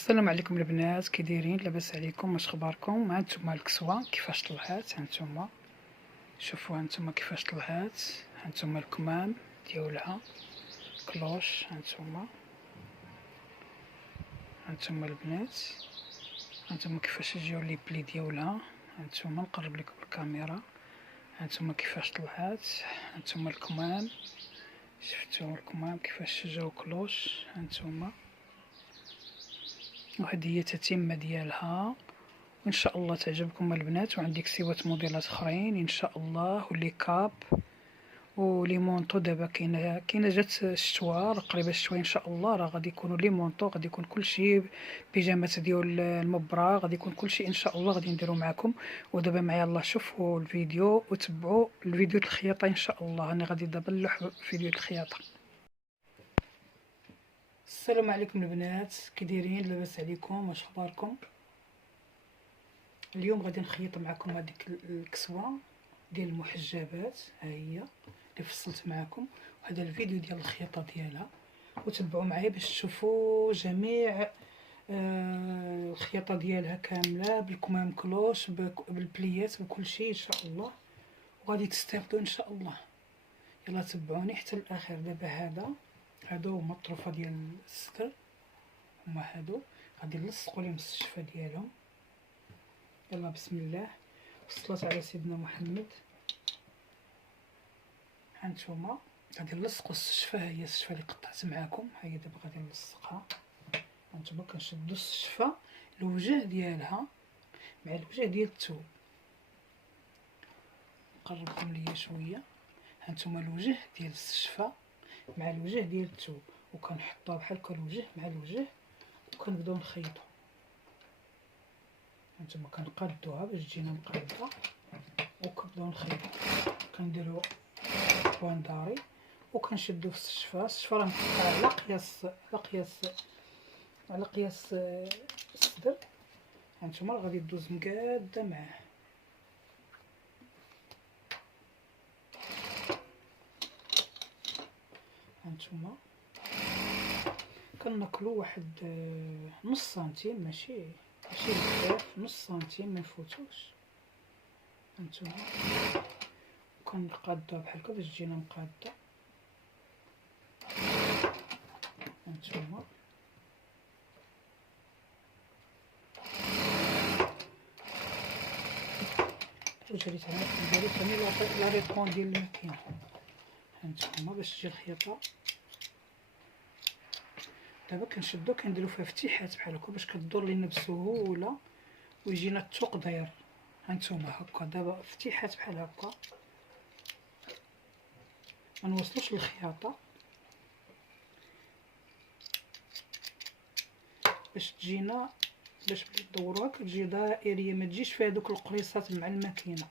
السلام عليكم البنات، كي دايرين؟ لاباس عليكم؟ واش اخباركم؟ هانتوما الكسوه كيفاش طلعات، هانتوما شوفوا، هانتوما كيفاش طلعات، هانتوما الكمام ديالها كلوش، هانتوما البنات، هانتوما كيفاش يجيو لي بلي ديالها، هانتوما نقرب لكم الكاميرا، هانتوما كيفاش طلعات، هانتوما الكمام، شفتوا الكمام كيفاش جاو كلوش، هانتوما. وهذه هي التتمه ديالها، وان شاء الله تعجبكم البنات. وعندي كسيوات موديلات اخرين ان شاء الله، ولي كاب ولي مونطو. دابا كاينه جات الشتوى، قريبه الشتوى ان شاء الله، راه غادي يكونوا لي مونطو، غادي يكون كلشي بيجامات ديال المبرة، غادي يكون كلشي ان شاء الله غادي نديرو معكم. ودابا معايا الله شوفوا الفيديو وتبعوا الفيديو الخياطه ان شاء الله. انا غادي دابا نلوح فيديو الخياطه. السلام عليكم البنات، كي دايرين؟ لاباس عليكم؟ واش اخباركم؟ اليوم غادي نخيط معكم هذيك الكسوه ديال المحجبات، ها هي اللي فصلت معكم، وهذا الفيديو ديال الخياطه ديالها. وتبعوا معايا باش تشوفوا جميع الخياطه ديالها كامله، بالكمام كلوش، بالبليات، بكل شيء ان شاء الله، وغادي تستافدوا ان شاء الله. يلا تبعوني حتى الاخر. دابا هادو هما الطروفه ديال الستر، هما هادو غادي نلصقوا لهم السشفه ديالهم. يلا بسم الله، والصلاة على سيدنا محمد. هانتوما غادي نلصقوا السشفه، ها هي السشفه اللي قطعت معاكم، ها هي دابا غادي نلصقها. هانتوما كنشدوا السشفه الوجه ديالها مع الوجه ديال الثوب، نقربكم ليا شويه. هانتوما الوجه ديال السشفه مع الوجه ديال الثوب، وكنحطوها بحال هكا الوجه مع الوجه، وكنبداو نخيطوا. هانتوما كنقادوها باش تجينا مقاده، وكنبداو نخيطوا. كنديروا بوان داري وكنشدو في السشفه راه مقطعه على قياس الصدر. هانتوما غادي دوز مقاده معاه. هانتوما كناكلو واحد نص سنتيم، ماشي بزاف، نص سنتيم ما نفوتوش. هانتوما كنقادوها بحال هكا باش تجينا مقاده. هانتوما وجريت انا نديرو ثاني لا ريبون ديال الماكينه. هانتوما باش تجي الخياطه دابا كنشدو كنديرو فيها فتيحات بحال هكا باش كدور لينا بسهوله ويجينا الثوق داير. هانتوما هكا دابا فتيحات بحال هكا، ما نوصلوش للخياطه باش تجينا، باش ندوروها كتجي دائريه، ما تجيش فيها دوك القريصات مع الماكينه.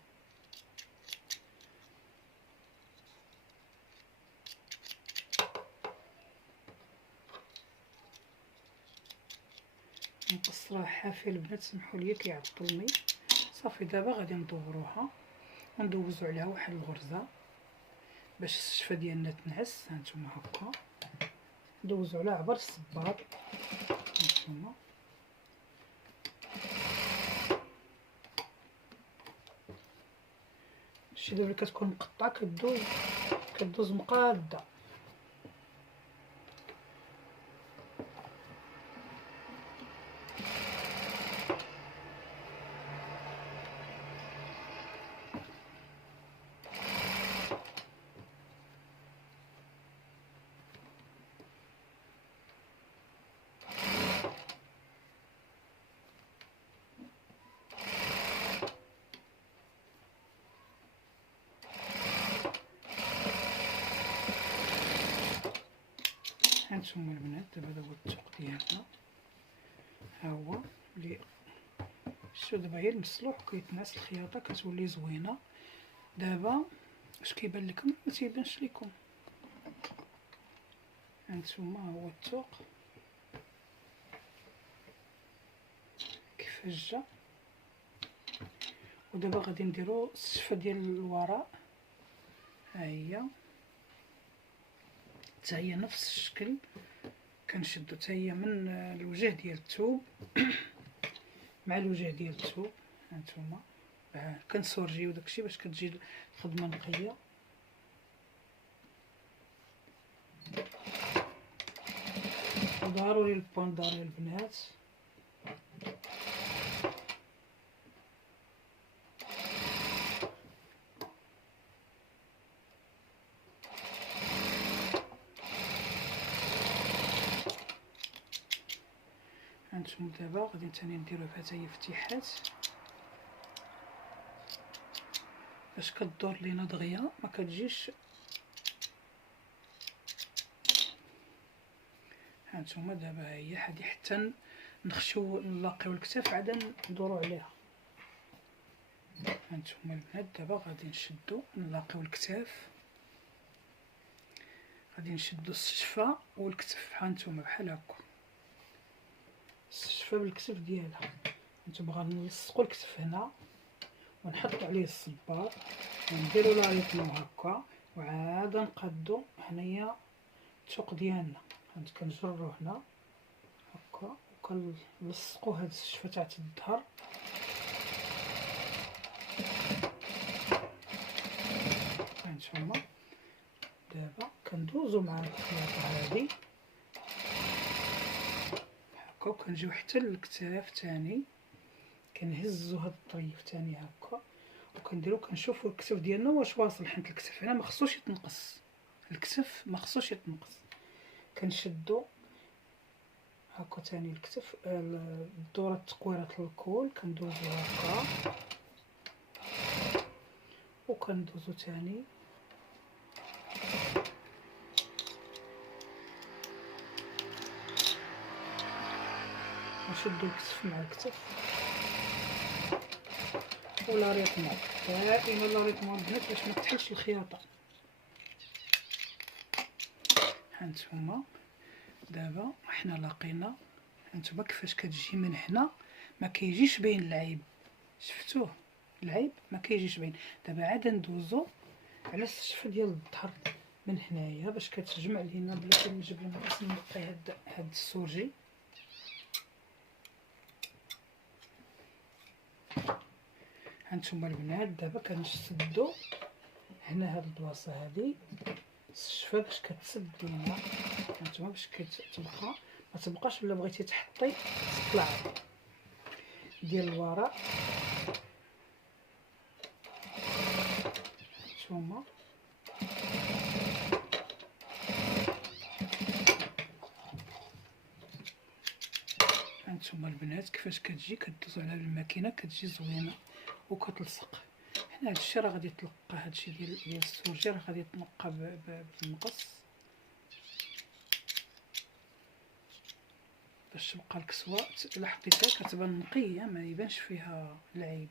مقصره حافيه البنات، سمحوا لي كيعطلني. صافي دابا غادي ندوروها وندوزو عليها واحد الغرزه باش السشفه ديالنا تنعس. هانتوما هكا ندوزو على عبر الصباط. هانتوما شي دابا كتكون مقطعه كدوز مقاده. هانتوما البنات دابا هو الثوق ديالنا، ها هو اللي شتو دابا هي المسلوح وكيتنعس. الخياطه كتولي زوينه. دابا واش كيبان لكم؟ ما تيبانش لكم. هانتوما هو الثوق كيفاش جا. ودابا غادي نديرو السشفه ديال الوراء، ها هي حتى هي نفس الشكل كنشدو حتى هي من الوجه ديال الثوب مع الوجه ديال الثوب. هانتوما كنسورجيو داكشي باش كتجي الخدمه نقيه. ضروري البوندار البنات. هانتوما دابا غادي ثاني نديرو بها حتى هي فتيحات باش كدور لينا دغيا ما كتجيش. هانتوما دابا هي هادي حتى نخشيو نلاقيو الكتاف عاد ندورو عليها. هانتوما البنات دابا غادي نشدو نلاقيو الكتاف، غادي نشدو الشفه والكتف. هانتوما بحال هكا الشفه بالكتف ديالها. هانتوما غنلصقو الكتف هنا ونحطو عليه الصبار ونديرو لا ريتمو هكا وعاد نقادو هنايا الثوق ديالنا. هانت كنجرو هنا هكا وكنلصقو هاد الشفه تاع الظهر. هانتوما دابا كندوزو مع الخياطه هادي هكا وكنجيو حتى للكتاف تاني، كنهزو هاد الطريف تاني هكا وكنديرو كنشوفو الكتف ديالنا واش واصل، حيت الكتف هنا ما خصوش يتنقص، الكتف ما خصوش يتنقص. كنشدو هكا تاني الكتف الدوره التقويره الكول كندوزو هكا وكندوزو تاني نشدو الكتف مع الكتف ولا ريتمو دائما لا ريتمو البنات باش ما تحلش الخياطه. هانتوما دابا حنا لاقينا، هانتوما كيفاش كتجي من هنا ما كيجيش باين العيب، شفتوه العيب ما كيجيش باين. دابا عاد ندوزو على الشفه ديال الظهر من هنايا باش كتجمع لينا بلا نجيب لنا باش نقي هاد السورجي. هانتوما البنات دابا كنشدو هنا هاد البلاصه هادي الشفه باش كتسد لينا. هانتوما باش كتبقى ما تبقاش الا بغيتي تحطي تطلع ديال الوراء. هانتوما هانتوما البنات كيفاش كتجي كدوزو على الماكينه كتجي زوينه وكتلصق. هنا هادشي راه غادي يتلقى، هادشي ديال السورجي راه غادي يتنقى بالمقص باش تبقى الكسوه الا حطيتها كتبان نقيه ما يبانش فيها العيب.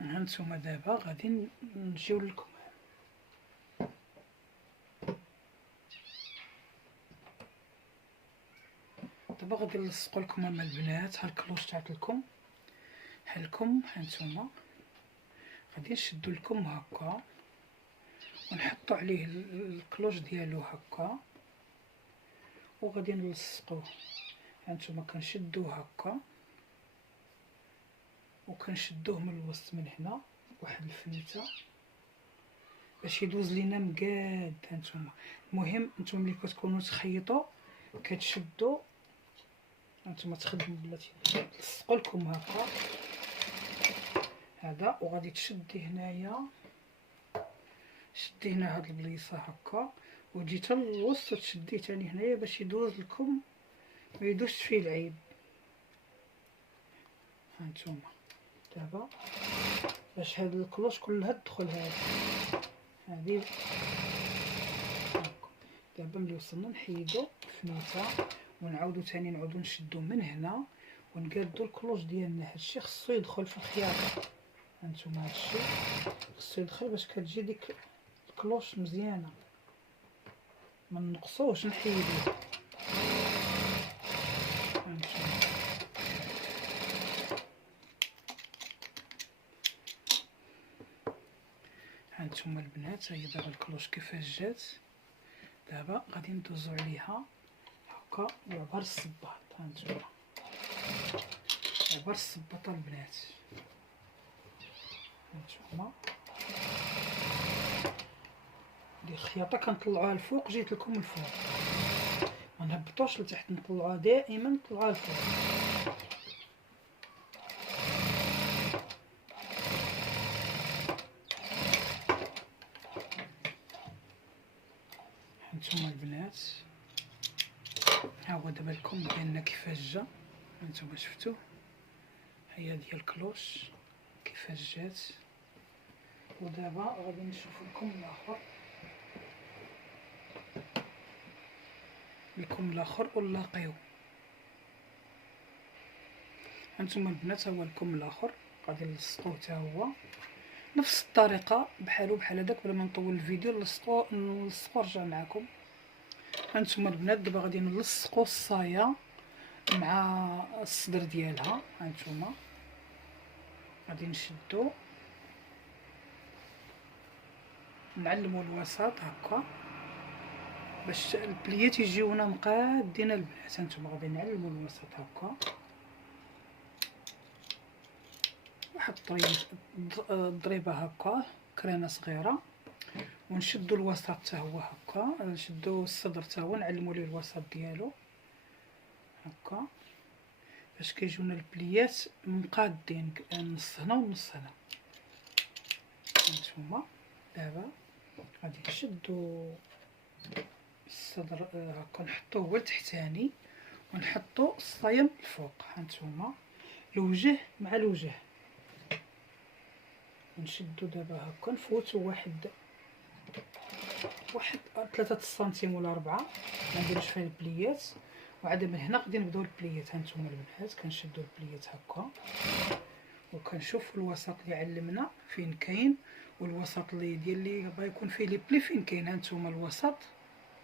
هانتوما دابا غادي نجيو لكم دابا غادي نلصقو لكم مع البنات ها الكلوش تاعتلكم هالكم. هانتوما غادي نشدو لكم هكا ونحطو عليه الكلوش ديالو هكا وغادي نلصقوه. هانتوما كنشدوه هكا وكنشدوه من الوسط من هنا واحد الفنيته باش يدوز لينا مقاد. هانتوما المهم نتوما ملي كتكونوا تخيطوا كتشدوا، هانتوما تخدموا بلاتي تلصقوا لكم هكا هذا وغادي تشدي هنايا، شدي هنا هاد البليصه هكا وتجي حتى للوسط وتشدي تاني هنايا باش يدوز لكم ما يدوزش فيه العيب. هانتوما دابا باش هاد الكلوش كلها تدخل هادي دابا ملي وصلنا نحيدو فنيته ونعاودو تاني نعاودو نشدو من هنا ونقادو الكلوش ديالنا. هادشي خصو يدخل في الخياطه. هانتوما هادشي خصو يدخل باش كتجي ديك الكلوش مزيانه ما نقصوش نحيدوه. هانتوما البنات، هي دابا الكلوش كيفاش جات. دابا غادي ندوزو عليها هكا بعبر الصباط. هانتوما عبر الصباط البنات، هانتوما ديال الخياطه كنطلعوها الفوق. جيت لكم الفوق، ما نهبطوش لتحت، نطلعوها دائما، نطلعوها الفوق. هانتوما البنات، ها هو دابا الكم ديالنا كيفاش جا. هانتوما شفتو، هي ديال الكلوش كيفاش جات. ودابا غادي نشوفو الكم الاخر، الكم الاخر ونلاقيو. هانتوما البنات، ها هو الكم الاخر، غادي نلصقوه حتى هو نفس الطريقه بحالو بحال هذاك. بلا ما نطول الفيديو نلصقو نرجع معكم. هانتوما البنات، دابا غادي نلصقو الصايه مع الصدر ديالها. هانتوما غادي نشدو نعلمو الوسط هكا باش البليات يجيونا مقادين البنات. هانتوما غادي نعلمو الوسط هكا، واحد ضريبه هكا كرينه صغيره، ونشدو الوسط حتى هو هكا، نشدو الصدر حتى هو نعلمو ليه الوسط ديالو هكا باش كيجيونا البليات مقادين نص هنا ونص هنا. هانتوما دابا غادي نشدو الصدر هكا، نحطوه هو لتحتاني ونحطو الصايم الفوق. هانتوما الوجه مع الوجه نشدو دابا هكا، نفوتو واحد 3 سنتيم ولا 4، ما نديروش فيه البليات. وعاد من هنا غادي نبداو البليات. هانتوما البنات كنشدو البليات هكا وكنشوف الوسط اللي علمنا فين كاين، والوسط اللي ديال اللي بغا يكون فيه لي بلي فين كاين. هانتوما الوسط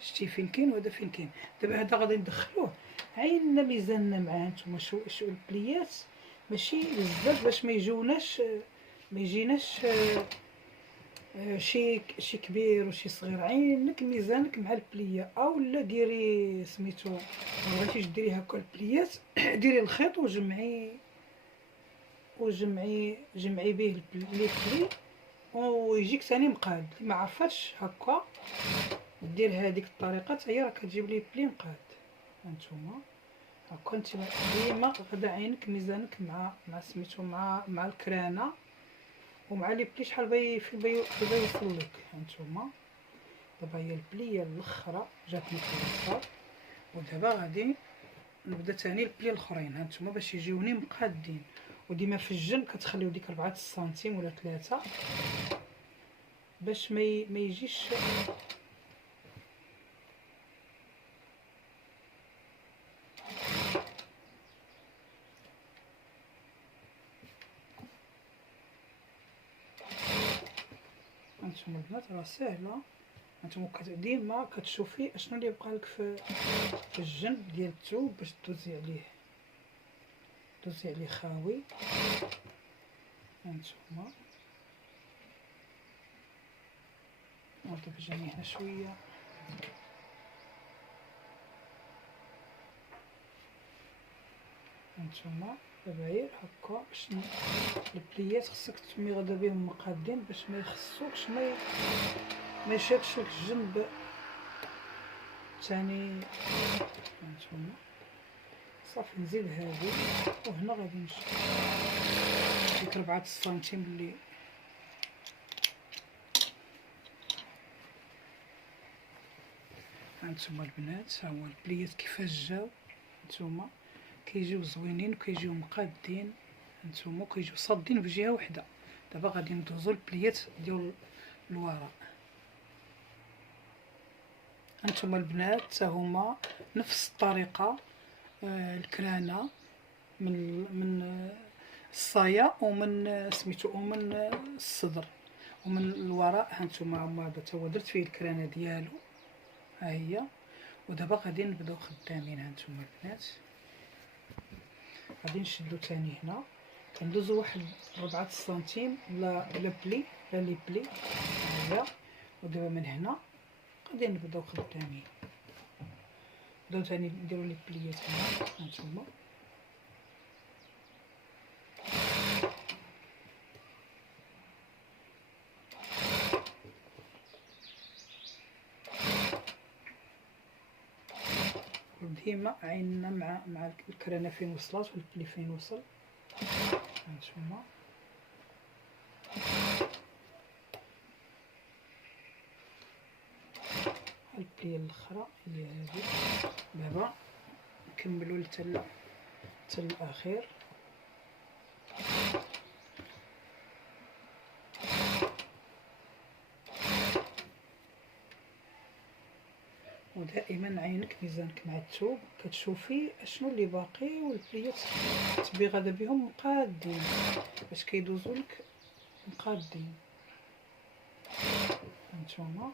شتي فين كاين وهذا فين كاين. دابا هذا غادي ندخلوه عيننا ميزاننا معاه. هانتوما شو البليات ماشي بزاف باش ما يجوناش، ما يجيناش شي كبير وشي صغير. عينك ميزانك مع البليه، اولا ديري سميتو بغيتيش ديري هكا البليات ديري الخيط وجمعي به لي بلي ويجيك ثاني مقاد. ما عرفتش هكا دير هذيك الطريقه حتى هي راه كتجيب لي بلي مقاد. هانتوما هكا انت ديما غدا عينك ميزانك مع سميتو مع الكرانه ومع لي بلي شحال بغا يوصل لك. هانتوما دابا هي البليه الاخرى جاتني في الوسط، ودابا غادي نبدا ثاني البلي الاخرين. هانتوما باش يجيوني مقادين، وديما في الجنب كتخليو ديك 4 سنتيم ولا 3 باش ما يجيش هانتوما البنات راه ساهله. هانتوما ديما كتشوفي اشنو اللي بقى لك في الجنب ديال الثوب باش دوزي عليه خاوي. هانتوما دابا جاني هنا شويه. هانتوما دابا غير هكا باش البليات خصك تمي غدا بهم مقادين باش ما يخصوكش ما يشادش لك الجنب ثاني. هانتوما صافي نزيد هادي، وهنا غادي نشد ديك 4 سنتيم اللي هانتوما البنات. ها هو البليات كيفاش جاو. هانتوما كيجيو زوينين وكيجيو مقادين. هانتوما كيجيو صادين في جهه وحده. دابا غادي ندوزو البليات ديال الوراء. هانتوما البنات حتى هما نفس الطريقه، الكرانه من الصايه ومن سميتو ومن الصدر ومن الوراء. هانتوما هما تا هو درت فيه الكرانه ديالو، ها هي. ودابا غادي نبداو خدامين. هانتوما البنات غادي نشدو ثاني هنا كندوزو واحد 4 سنتيم لا بلي لا لي بلي. شويه. ودابا من هنا غادي نبداو خدامين. نبداو ثاني نديرو لي بليات هنا هانتوما. ديما عيننا مع الكرانه فين وصلات والبلي فين وصل هانتوما. البليه الاخرى هي هذه. دابا نكملوا حتى الاخير. ودائما عينك ميزانك مع الثوب، كتشوفي اشنو اللي باقي والبليات تبي غادا بهم مقادين باش كيدوزوا لك مقادين هانتوما.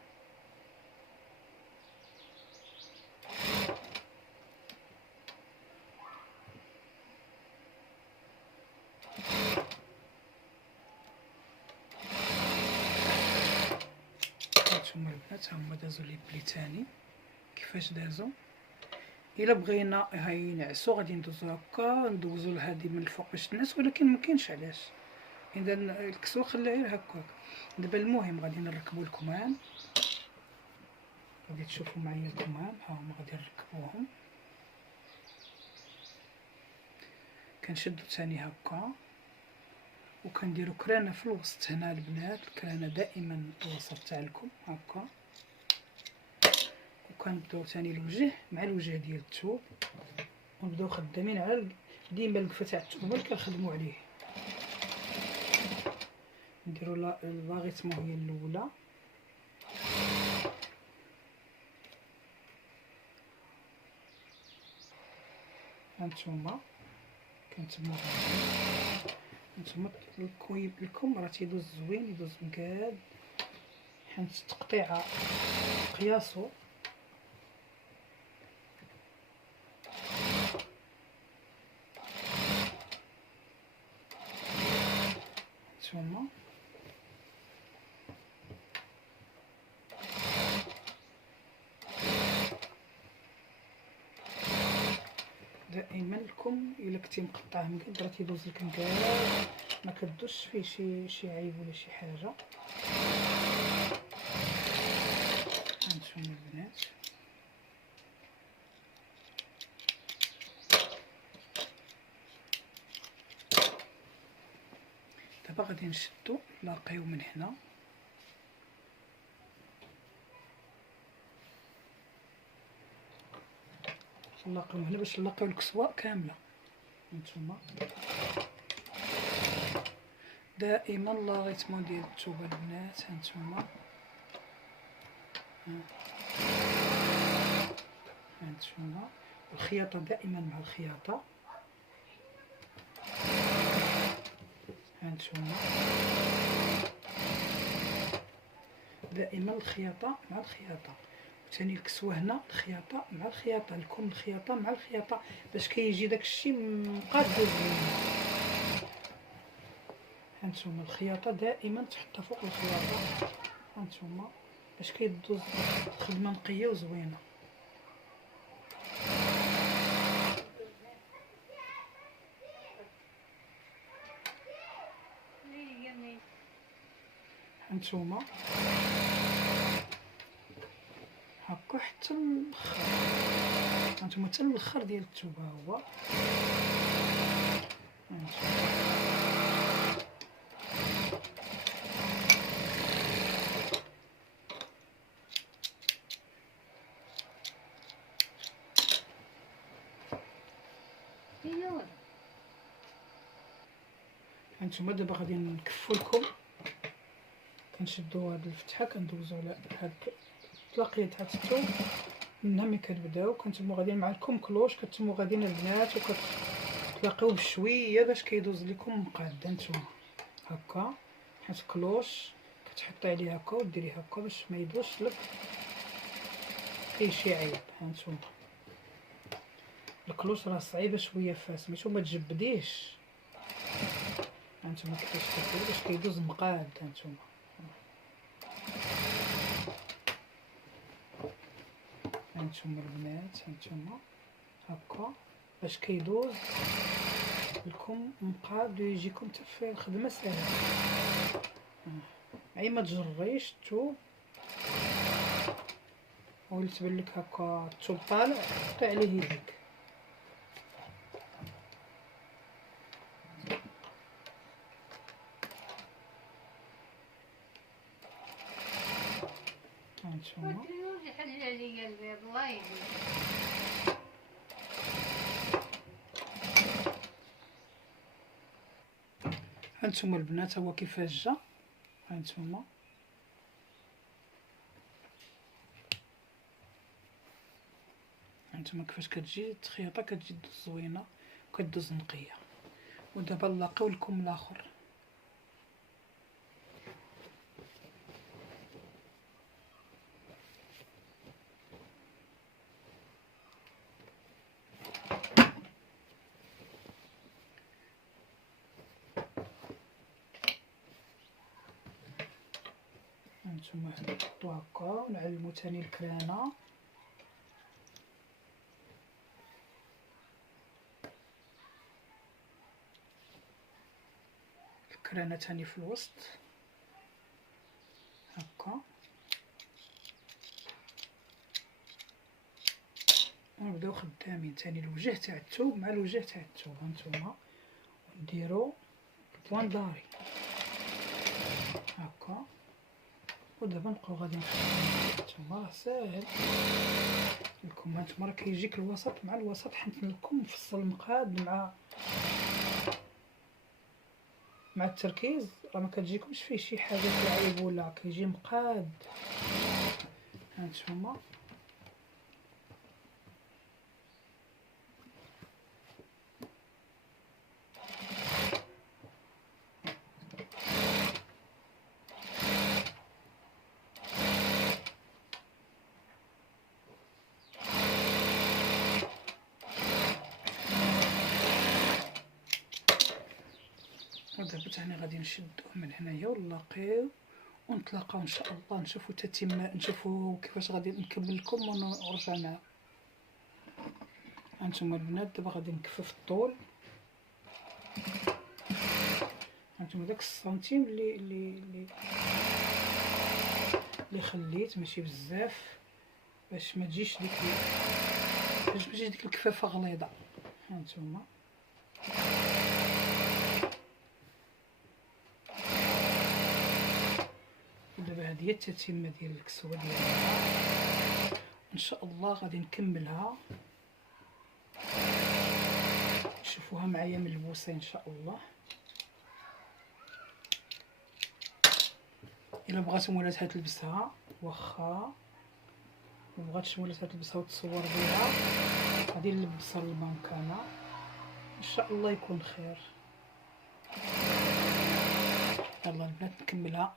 هانتوما البنات هما دازو لي بلي تاني. كيفاش دازو؟ الا بغينا هاي نعسو غادي ندوزو هكا، ندوزو لهادي من الفوق باش تنعس، ولكن مكاينش علاش. اذا الكسوه خليها غير هكاك. دابا المهم غادي نركبو الكمام. غادي تشوفوا معايا الكمام ها هما غادي نركبوهم. كنشدو ثاني هكا وكنديرو كرانه في الوسط هنا البنات. الكرانه دائما الوسط تاع الكم هكا. وكنبداو ثاني الوجه مع الوجه ديال الثوب، ونبداو خدامين على ديما القفه تاع الثوب اللي كنخدموا عليه. نديرو لاغيتمون هي الاولى، هانتوما كنتمو هانتوما الكم راه تيدوز زوين، يدوز مقاد، حيت التقطيعه قياسو. هانتوما دائما الكم الا كنتي مقطعه مقاد راه تيدوز لك مقاد، ما كدوش فيه شي عيب ولا شي حاجه. هانتوما البنات دابا غادي نشدو نلاقيو من هنا. نلاقيو هنا باش نلاقيو الكسوه كامله. هانتوما دائما لاغيتمون ديال الثوب البنات. هانتوما هانتوما الخياطه دائما مع الخياطه. هانتوما دائما الخياطه مع الخياطه. ثاني الكسوه هنا الخياطه مع الخياطه، الكم الخياطه مع الخياطه باش كيجي داكشي مقاد زوين. هانتوما الخياطه دائما تحطها فوق الخياطه. هانتوما باش كيدوز الخدمه نقيه وزوينه. هانتوما هكا حتى الاخر. هانتوما حتى الاخر ديال الثوب ها هو. هانتوما دابا غادي نكفو لكم. كنشدو هاد الفتحه كندوزو على هاد الطلاقيه تاع الثوب، منها ملي كنبداو كنتمو غاديين مع الكم كلوش، كتمو غاديين البنات وكتلاقيو بشويه باش كيدوز لكم مقاد. هانتوما هكا حيت كلوش كتحطي عليه هكا وديريه هكا باش ما يدوزش لك اي شي عيب. هانتوما الكلوش راه صعيبه شويه فاس، ماشي ما تجبديهش. هانتوما كيفاش كديروا باش كيدوز مقاد. هانتوما هانتوما البنات، هانتوما هكا باش كيدوز لكم مقاد ويجيكم حتى في الخدمه ساهل. اي ما تجريش الثوب ولا تبان لك هكا الثوب طالع حطي عليه يديك. هانتوما هانتوما البنات هو كيفاش جا. هانتوما كيفاش كتجي التخيطه، كتجي زوينه وكدوز نقيه. ودابا نلاقيو لكم الاخر. هانتوما نحطو هكا ونعلمو تاني الكرانه. الكرانه تاني في الوسط هكا، ونبداو خدامين تاني الوجه تاع الثوب مع الوجه تاع الثوب. هانتوما ونديرو البوان داري هكا. ودابا نبقاو غادي نتوما راه ساهل لكم. هانتوما راه كيجيك الوسط مع الوسط، حنت لكم مفصل المقاد مع التركيز، راه ما كتجيكمش فيه شي حاجه تلعب ولا كيجي مقاد. هانتوما ودابا تاني غادي نشدوه من هنايا ونلاقيو ونتلاقاو ان شاء الله. نشوفوا تتم، نشوفوا كيفاش غادي نكمل لكم ونرجع معكم. هانتوما البنات دابا غادي نكفف الطول. هانتوما داك السنتيم اللي خليت ماشي بزاف باش ما تجيش ديك الكفافه غليظه. هانتوما دابا هذه هي التتمه ديال الكسوه ديالنا. ان شاء الله غادي نكملها، شوفوها معايا ملبوسه ان شاء الله. الا بغات مولاتها تلبسها، واخا ما بغاتش مولاتها تلبسها وتصور بها، غادي نلبسها للبنكانه ان شاء الله يكون خير. يلا البنات نكملها.